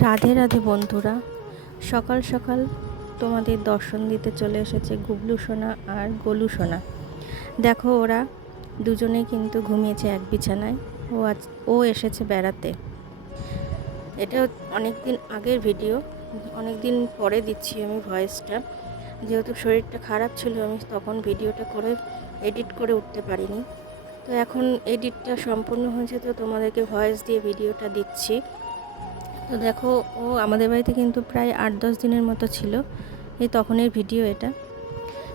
রাধে রাধে বন্ধুরা, সকাল সকাল তোমাদের দর্শন দিতে চলে এসেছে গুবলু সোনা আর গোলু সোনা। দেখো ওরা দুজনেই কিন্তু ঘুমিয়েছে এক বিছানায়। ও এসেছে বেড়াতে। এটা অনেক দিন আগের ভিডিও, অনেক দিন পরে দিচ্ছি আমি ভয়েসটা, যেহেতু শরীরটা খারাপ ছিল আমি তখন ভিডিওটা করে এডিট করে উঠতে পারিনি। তো এখন এডিটটা সম্পূর্ণ হয়েছে, তো তোমাদেরকে ভয়েস দিয়ে ভিডিওটা দিচ্ছি। তো দেখো ও আমাদের বাড়িতে কিন্তু প্রায় 8-10 দিনের মতো ছিল, এই তখনের ভিডিও এটা।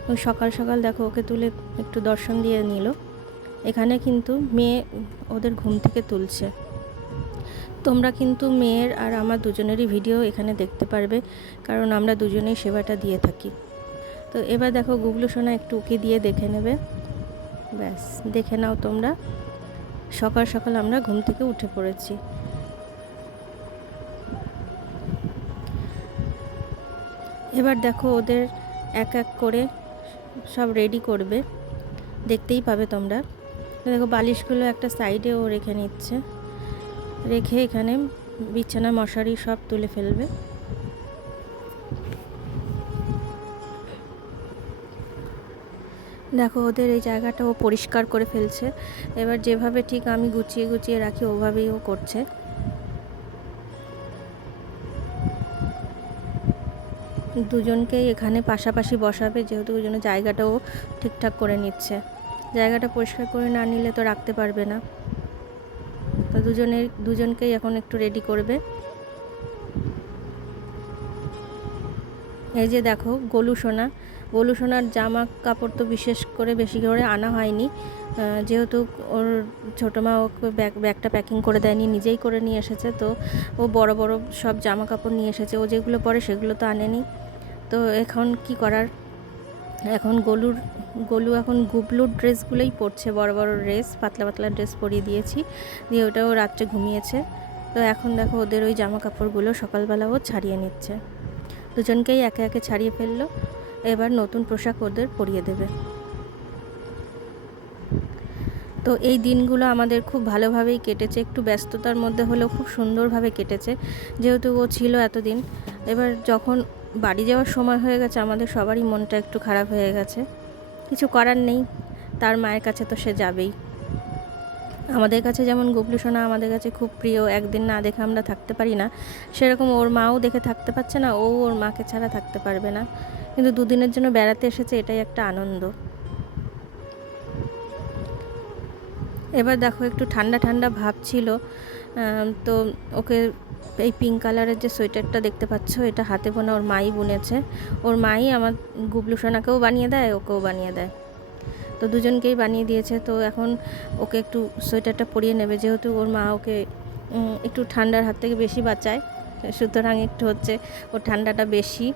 ওই সকাল সকাল দেখো ওকে তুলে একটু দর্শন দিয়ে নিল। এখানে কিন্তু মেয়ে ওদের ঘুম থেকে তুলছে। তোমরা কিন্তু মেয়ের আর আমার দুজনেরই ভিডিও এখানে দেখতে পারবে, কারণ আমরা দুজনেই সেবাটা দিয়ে থাকি। তো এবার দেখো গুবলু সোনা একটু উকি দিয়ে দেখে নেবে। ব্যাস, দেখে নাও তোমরা। সকাল সকাল আমরা ঘুম থেকে উঠে পড়েছি। এবার দেখো ওদের এক এক করে সব রেডি করবে, দেখতেই পাবে তোমরা। দেখো বালিশগুলো একটা সাইডে ও রেখে নিচ্ছে, রেখে এখানে বিছানা মশারি সব তুলে ফেলবে। দেখো ওদের এই জায়গাটা ও পরিষ্কার করে ফেলছে। এবার যেভাবে ঠিক আমি গুছিয়ে গুছিয়ে রাখি ওভাবেই ও করছে। দুজনকেই এখানে পাশাপাশি বসাবে, যেহেতু ওই জন্য জায়গাটাও ঠিকঠাক করে নিচ্ছে। জায়গাটা পরিষ্কার করে না নিলে তো রাখতে পারবে না। তো দুজনকেই এখন একটু রেডি করবে। এই যে দেখো গোলু সোনার জামা কাপড় তো বিশেষ করে বেশি করে আনা হয়নি, যেহেতু ওর ছোটো মা ওকে ব্যাগটা প্যাকিং করে দেয়নি, নিজেই করে নিয়ে এসেছে। তো ও বড় বড় সব জামা কাপড় নিয়ে এসেছে, ও যেগুলো পরে সেগুলো তো আনেনি। তো এখন কি করার, এখন গোলু এখন গুবলুর ড্রেসগুলোই পরছে, বড় বড় ড্রেস, পাতলা পাতলা ড্রেস পরিয়ে দিয়েছি, দিয়ে ওটাও রাত্রে ঘুমিয়েছে। তো এখন দেখো ওদের ওই জামা কাপড়গুলো সকালবেলা ও ছাড়িয়ে নিচ্ছে। দুজনকেই একে একে ছাড়িয়ে ফেললো। এবার নতুন পোশাক ওদের পরিয়ে দেবে। তো এই দিনগুলো আমাদের খুব ভালোভাবেই কেটেছে, একটু ব্যস্ততার মধ্যে হলেও খুব সুন্দরভাবে কেটেছে, যেহেতু ও ছিল এতদিন। এবার যখন বাড়ি যাওয়ার সময় হয়ে গেছে, আমাদের সবারই মনটা একটু খারাপ হয়ে গেছে। কিছু করার নেই, তার মায়ের কাছে তো সে যাবেই। আমাদের কাছে যেমন গুবলু সোনা আমাদের কাছে খুব প্রিয়, একদিন না দেখে আমরা থাকতে পারি না, সেরকম ওর মাও দেখে থাকতে পারছে না, ও ওর মাকে ছাড়া থাকতে পারবে না। কিন্তু দুদিনের জন্য বেড়াতে এসেছে, এটাই একটা আনন্দ। এবার দেখো একটু ঠান্ডা ঠান্ডা ভাব ছিল, তো ওকে এই পিঙ্ক কালারের যে সোয়েটারটা দেখতে পাচ্ছ, এটা হাতে বোনা, ওর মাই বুনেছে। ওর মাই আমার গুবলু সোনাকেও বানিয়ে দেয়, ওকেও বানিয়ে দেয়, তো দুজনকেই বানিয়ে দিয়েছে। তো এখন ওকে একটু সোয়েটারটা পরিয়ে নেবে, যেহেতু ওর মা ওকে একটু ঠান্ডার হাত থেকে বেশি বাঁচায়, সুতরাং একটু হচ্ছে ওর ঠান্ডাটা বেশি,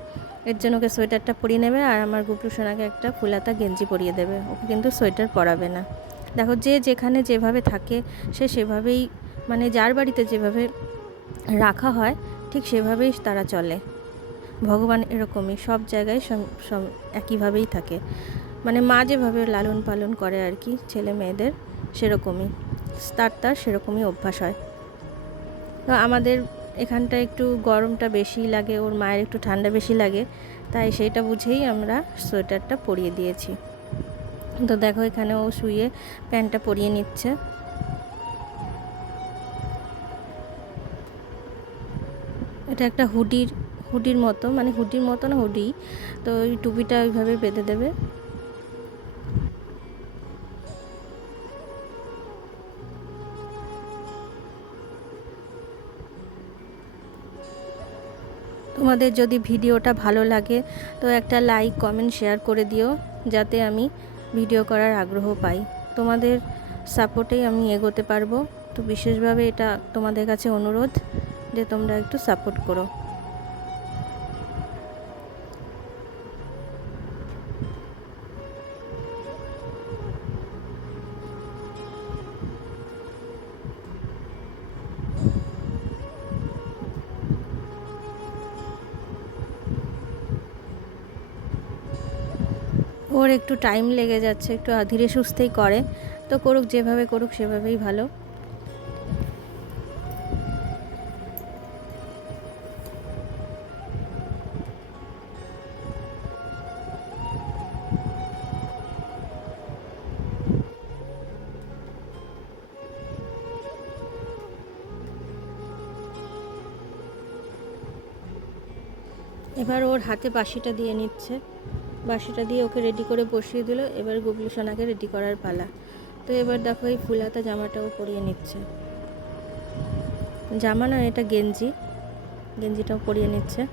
এর জন্য ওকে সোয়েটারটা পরিয়ে নেবে। আর আমার গুবলু সোনাকে একটা ফুলাতা গেঞ্জি পরিয়ে দেবে, ওকে কিন্তু সোয়েটার পরাবে না। দেখো যে যেখানে যেভাবে থাকে সে সেভাবেই, মানে যার বাড়িতে যেভাবে রাখা হয় ঠিক সেভাবেই তারা চলে। ভগবান এরকমই, সব জায়গায় সব একইভাবেই থাকে, মানে মা যেভাবে লালন পালন করে আর কি ছেলে মেয়েদের, সেরকমই তার সেরকমই অভ্যাস হয়। তো আমাদের এখানটা একটু গরমটা বেশি লাগে, ওর মায়ের একটু ঠান্ডা বেশি লাগে, তাই সেইটা বুঝেই আমরা সোয়েটারটা পরিয়ে দিয়েছি। তো দেখো এখানে ও শুয়ে প্যান্টটা পরিয়ে নিচ্ছে। এটা একটা হুডির মতো, মানে হুডির মতো না, হুডি। তো ওই টুপিটা ওইভাবে বেঁধে দেবে। তোমাদের যদি ভিডিওটা ভালো লাগে তো একটা লাইক কমেন্ট শেয়ার করে দিও, যাতে আমি ভিডিও করার আগ্রহ পাই। তোমাদের সাপোর্টেই আমি এগোতে পারবো। তো বিশেষভাবে এটা তোমাদের কাছে অনুরোধ যে তোমরা একটু সাপোর্ট করো। ওর একটু টাইম লেগে যাচ্ছে, একটু ধীরে সুস্থেই করে, তো করুক, যেভাবে করুক সেভাবেই ভালো। এবার ওর হাতে বাঁশিটা দিয়ে নিচ্ছে, বাঁশিটা দিয়ে ওকে রেডি করে বসিয়ে দিল। এবার গুবলু সোনাকে রেডি করার পালা। তো এবার দেখো এই ফুল হাতা জামাটাও পরিয়ে নিচ্ছে, জামা না এটা গেঞ্জি, গেঞ্জিটাও পরিয়ে নিচ্ছে।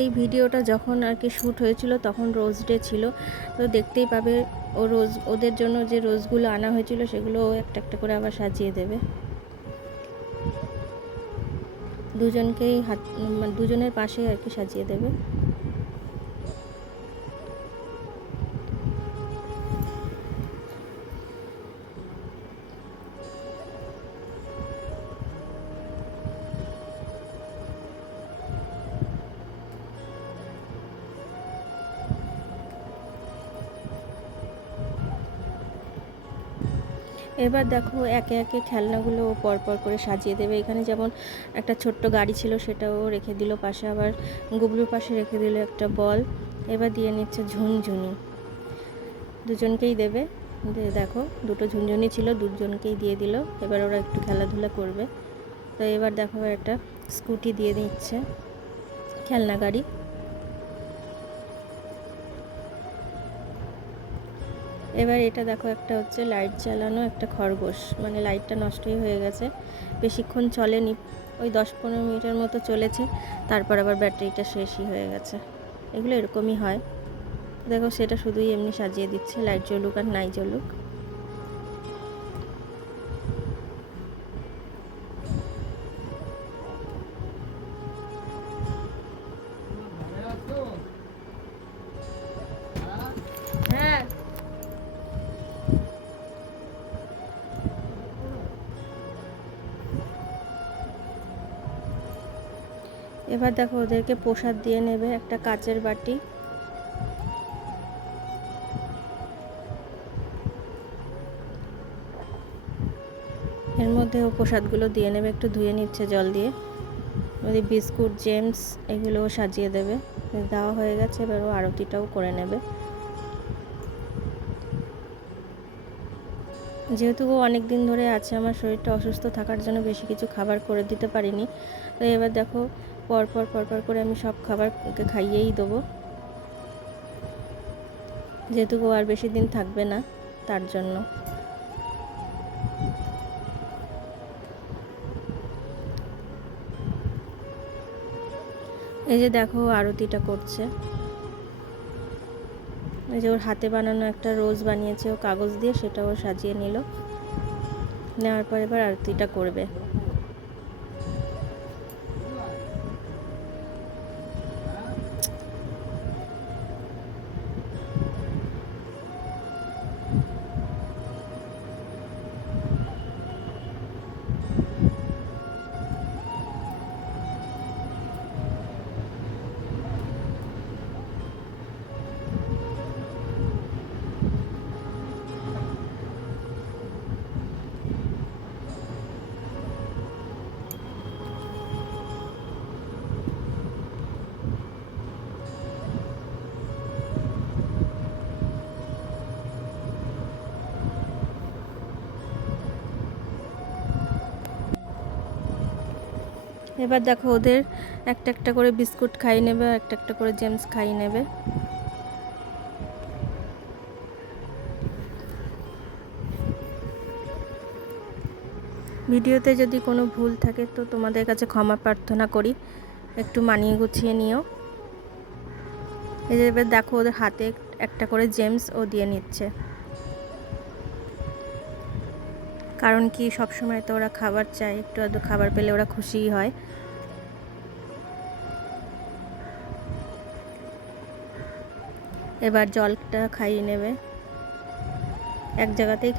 এই ভিডিওটা যখন আর কি শ্যুট হয়েছিল তখন রোজ ডে ছিল, তো দেখতেই পাবে ও রোজ, ওদের জন্য যে রোজগুলো আনা হয়েছিল সেগুলো ও একটা একটা করে আবার সাজিয়ে দেবে। দুজনকেই দুজনের পাশে আর কি সাজিয়ে দেবে। এবার দেখো একে একে খেলনাগুলো ও পরপর করে সাজিয়ে দেবে। এখানে যেমন একটা ছোট্ট গাড়ি ছিল সেটাও রেখে দিল পাশে, আবার গুবলুর পাশে রেখে দিল একটা বল। এবার দিয়ে নিচ্ছে ঝুনঝুনি, দুজনকেই দেবে। দেখো দুটো ঝুনঝুনি ছিল, দুজনকেই দিয়ে দিল। এবার ওরা একটু খেলাধুলা করবে। তো এবার দেখো একটা স্কুটি দিয়ে দিচ্ছে, খেলনা গাড়ি। এবার এটা দেখো একটা হচ্ছে লাইট জ্বালানো একটা খরগোশ, মানে লাইটটা নষ্টই হয়ে গেছে, বেশিক্ষণ চলেনি, ওই 10-15 মিনিটের মতো চলেছে, তারপর আবার ব্যাটারিটা শেষই হয়ে গেছে। এগুলো এরকমই হয়। দেখো সেটা শুধুই এমনি সাজিয়ে দিচ্ছে, লাইট জ্বলুক আর নাই জ্বলুক। হ্যাঁ, এবার দেখো ওদেরকে প্রসাদ দিয়ে নেবে, একটা কাচের বাটি। এর মধ্যে ও প্রসাদগুলো দিয়ে নেবে, একটু ধুয়ে নিচ্ছে জল দিয়ে। ওই বিস্কুট, জেমস এগুলোও সাজিয়ে দেবে। দেওয়া হয়ে গেছে, এবার ও আরতিটাও করে নেবে। যেহেতু ও অনেক দিন ধরে আছে, আমার শরীরটা অসুস্থ থাকার জন্য বেশি কিছু খাবার করে দিতে পারিনি। তো এবার দেখো পরপর করে আমি সব খাবার ওকে খাইয়েই দেবো, যেহেতু ও আর বেশি দিন থাকবে না তার জন্য। এই যে দেখো আরতিটা করছে, এই যে ওর হাতে বানানো একটা রোজ বানিয়েছে ও কাগজ দিয়ে, সেটাও সাজিয়ে নিল। নেওয়ার পর এবার আরতিটা করবে। এবার দেখো ওদের একটা একটা করে বিস্কুট খাইয়ে নেবে, একটা একটা করে জেমস খাইয়ে নেবে। ভিডিওতে যদি কোনো ভুল থাকে তো তোমাদের কাছে ক্ষমা প্রার্থনা করি, একটু মানিয়ে গুছিয়ে নিও। এই যে এবার দেখো ওদের হাতে একটা করে জেমস ও দিয়ে নিচ্ছে, কারণ কি সবসময় তো ওরা খাবার চায়, একটু আধটু খাবার পেলে ওরা খুশিই হয়। এবার জলটা খাইয়ে নেবে, এক জায়গাতেই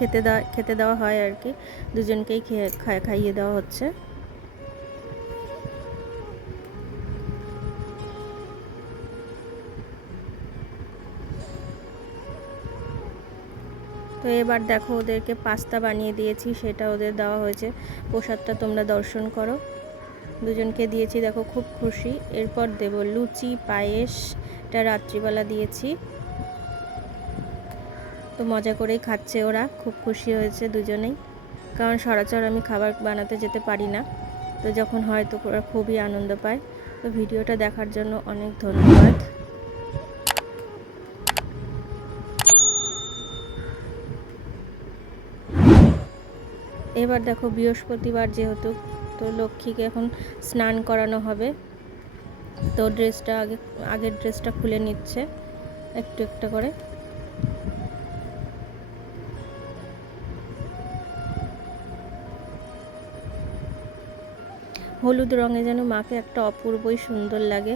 খেতে দেওয়া হয় আর কি, দুজনকেই খাইয়ে দেওয়া হচ্ছে। তো এবার দেখো ওদেরকে পাস্তা বানিয়ে দিয়েছি, সেটা ওদের দেওয়া হয়েছে। প্রসাদটা তোমরা দর্শন করো। দুজনকে দিয়েছি, দেখো খুব খুশি। এরপর দেব লুচি, পায়েসটা রাত্রিবেলা দিয়েছি। তো মজা করেই খাচ্ছে ওরা, খুব খুশি হয়েছে দুজনেই, কারণ সচরাচর আমি খাবার বানাতে যেতে পারি না, তো যখন হয় তো ওরা খুবই আনন্দ পায়। তো ভিডিওটা দেখার জন্য অনেক ধন্যবাদ। এবার দেখো বৃহস্পতিবার যেহেতু, তো লক্ষ্মীকে এখন স্নান করানো হবে। তো ড্রেসটা আগের ড্রেসটা খুলে নিচ্ছে একটু একটা করে। হলুদ রঙে যেন মাকে একটা অপূর্বই সুন্দর লাগে,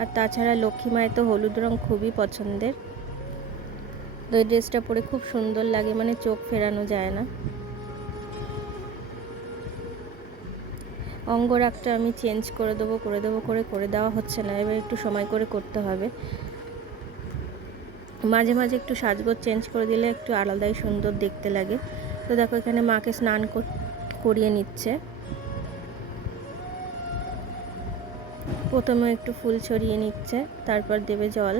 আর তাছাড়া লক্ষ্মী মায়ের তো হলুদ রং খুবই পছন্দের। তো এই ড্রেসটা পরে খুব সুন্দর লাগে, মানে চোখ ফেরানো যায় না। অঙ্গরাগটা আমি চেঞ্জ করে দেবো করে দেওয়া হচ্ছে না, এবার একটু সময় করে করতে হবে। মাঝে মাঝে একটু সাজগোজ চেঞ্জ করে দিলে একটু আলাদাই সুন্দর দেখতে লাগে। তো দেখো এখানে মাকে স্নান করিয়ে নিচ্ছে। প্রথমে একটু ফুল ছড়িয়ে নিচ্ছে, তারপর দেবে জল।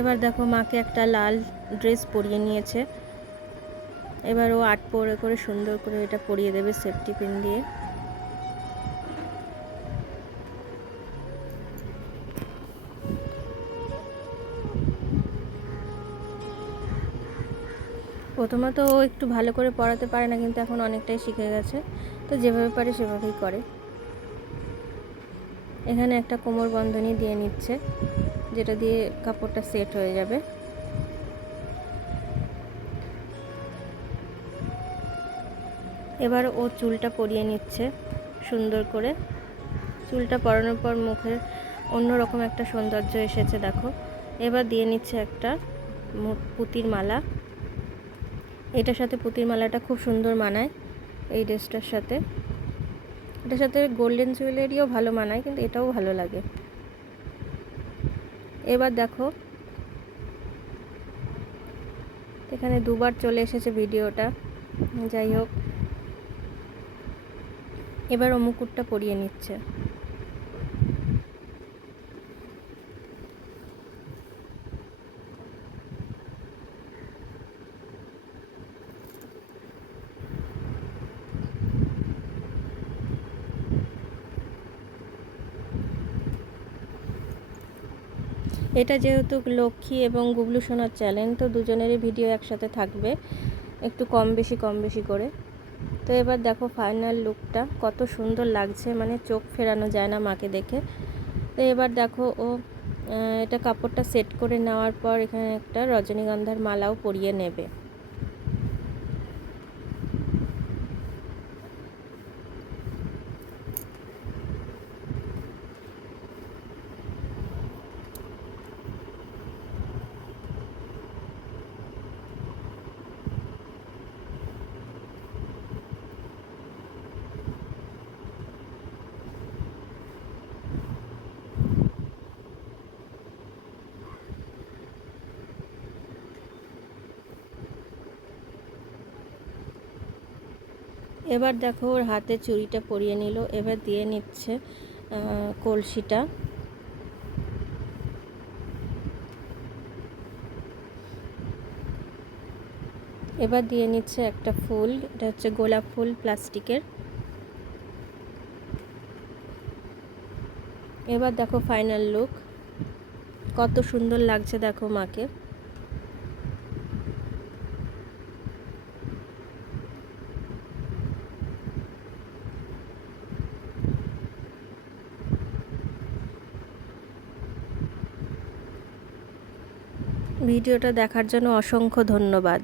এবার দেখো মাকে একটা লাল ড্রেস পরিয়ে নিয়েছে, এবার ও আট পরে করে সুন্দর করে এটা পরিয়ে দেবে সেফটি পিন দিয়ে। প্রথমে তো ও একটু ভালো করে পড়াতে পারে না, কিন্তু এখন অনেকটাই শিখে গেছে, তো যেভাবে পারে সেভাবেই করে। এখানে একটা কোমর বন্ধনী দিয়ে নিচ্ছে, যেটা দিয়ে কাপড়টা সেট হয়ে যাবে। এবার ও চুলটা পরিয়ে নিচ্ছে সুন্দর করে। চুলটা পরানোর পর মুখের অন্যরকম একটা সৌন্দর্য এসেছে দেখো। এবার দিয়ে নিচ্ছে একটা পুঁতির মালা। এটার সাথে পুঁতির মালাটা খুব সুন্দর মানায় এই ড্রেসটার সাথে। এটার সাথে গোল্ডেন জুয়েলারিও ভালো মানায়, কিন্তু এটাও ভালো লাগে। এবার দেখো এখানে দুবার চলে এসেছে ভিডিওটা, যাই হোক। এবার ও মুকুটটা পরিয়ে নিচ্ছে। এটা যেহেতু লক্ষ্মী এবং গুবলু সোনার চ্যানেল, তো দুজনেরই ভিডিও একসাথে থাকবে, একটু কম বেশি করে। তো এবার দেখো ফাইনাল লুকটা কত সুন্দর লাগছে, মানে চোখ ফেরানো যায় না মাকে দেখে। তো এবার দেখো ও এটা কাপড়টা সেট করে নেওয়ার পর এখানে একটা রজনীগন্ধার মালাও পরিয়ে নেবে। এবার দেখো ওর হাতে চুড়িটা পরিয়ে নিল, এবার দিয়ে নিচ্ছে কলসিটা। এবার দিয়ে নিচ্ছে একটা ফুল, এটা হচ্ছে গোলাপ ফুল প্লাস্টিকের। এবার দেখো ফাইনাল লুক, কত সুন্দর লাগছে দেখো মাকে। ভিডিওটা দেখার জন্য অসংখ্য ধন্যবাদ।